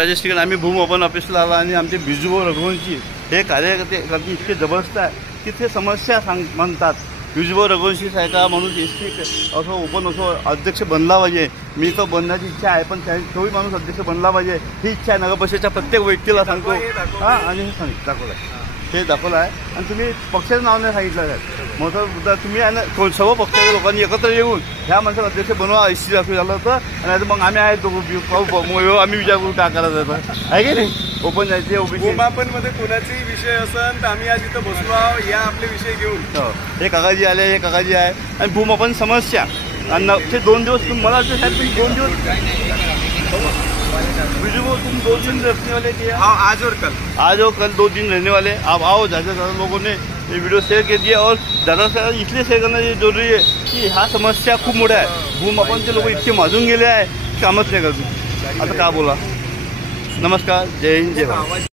राजेश ठिकाणी आम्ही भूम ओपन ऑफिसला आला आणि आमचे बिजूभाऊ रघुवंशी हे कार्यकर्ते इतके जबरदस्त आहे की ते समस्या म्हणतात. बिजूभाऊ रघुवंशी सारखा माणूस असं ओपन असो अध्यक्ष बनला पाहिजे. मी तर बनण्याची इच्छा आहे, पण तोही माणूस अध्यक्ष बनला पाहिजे ही इच्छा आहे. नगर परिषदेच्या प्रत्येक व्यक्तीला सांगतो. हां, आणि हे दाखवलं आहे, हे दाखवलं आहे. आणि तुम्ही पक्षाचं नाव नाही सांगितलं आहे. मग तुम्ही आहे ना सर्व पक्षाच्या लोकांनी एकत्र येऊन ह्या माणसाला अध्यक्ष बनवा इच्छित दाखवून झालं होतं. आणि मग आम्ही आहे तो आम्ही विचार करू काय करायचं आहे की नाही. ओपन जायचे ओबीसी मध्ये कोणाचाही विषय असेल तर आम्ही आज इथं बसलो आहोत या आपले विषय घेऊन. हे काकाजी आले, हे काकाजी आहे. आणि भूम ओपन समस्या आणि ते 2 दिवस मला वाटतं साहेब तुम्ही 2 दिवस बिजूभाऊ तुम 2 दिन रहने वाले थे. आज और कल 2 दिन रहने वाले. आप आओ. ज़्यादा लोगों ने ये वीडियो शेयर कर दिया और ज़्यादा से ज़्यादा इसलिए शेअर करना जरुरी आहे की हा समस्या खूप मोठा आहे. भूम ओपनचे लोक इतके माजून गेले आहे कामच नाही करतो. आता का बोला. नमस्कार, जय हिंद, जय भारत.